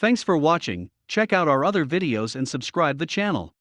Thanks for watching. Check out our other videos and subscribe the channel.